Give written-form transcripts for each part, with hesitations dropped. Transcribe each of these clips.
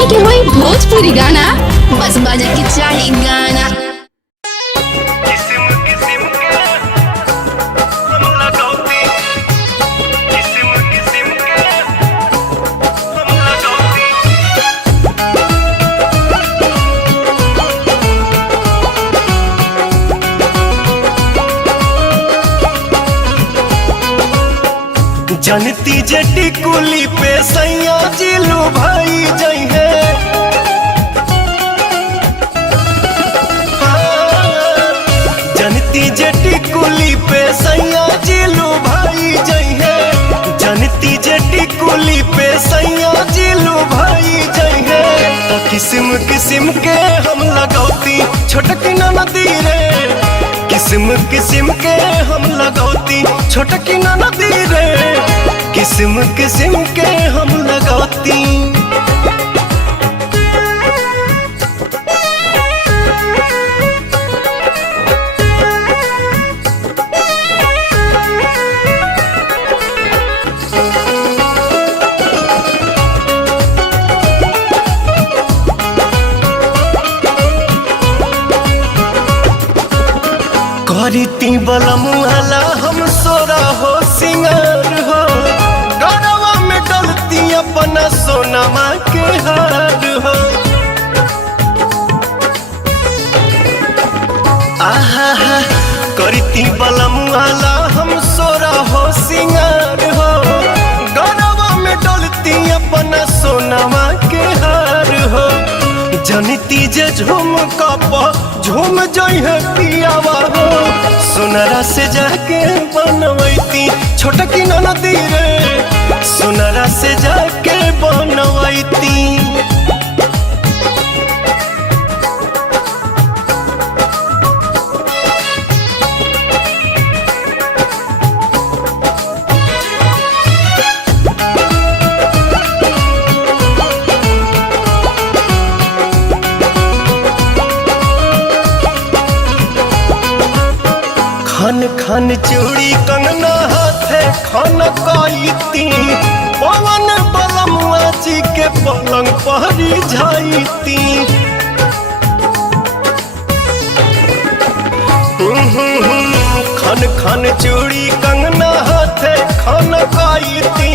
सुने के होई भोजपुरी गाना, बस बजे के चाही गाना। जनती जटी कुली पे सैया जिलू भाई जई है। जनती जटी कुली पे सैया जिलू भाई जई है। जनती जटी कुली पे सैया जिलू भाई जई है। तो किस्म किस्म के हम लगौती छोटकी नदी रे। किस्म किस्म के हम लगौती छोटकी नदी रे। किस्म किस्म के हम लगौती। करीती बलमुआला हम सोरा हो सिंगार हो। गरवा में डलती अपना सोनमा के हार हो। आहा करीती बलमुआला हम सोरा हो सिंगार हो। गरवा में डलती अपना सोनमा के हार हो। जनती जे झूम कप झूम जई है पियावा हो। सोनरा से जाके बनवैती छोटकी नदी रे। सोनरा से जाके बनवैती। खन खन चूड़ी कंगना हाथे खन कईती। पवन बलमुआ जी के पलंग पहरी जाईती। खन खन चूड़ी कंगना हाथे खन कईती।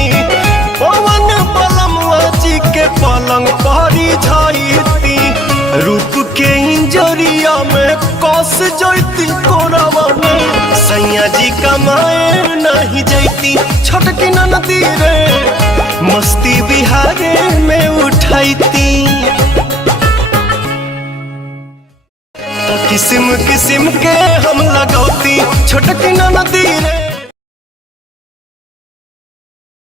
पवन बलमुआ जी के पलंग पहरी जाईती। रूप के इंजरिया में कस जैती कोरावा में। सैया जी कमाए नहीं जैती छोटकी नदी रे। मस्ती बिहारे में उठाईती। तो किस्म किस्म के हम लगौती छोटकी नदी रे।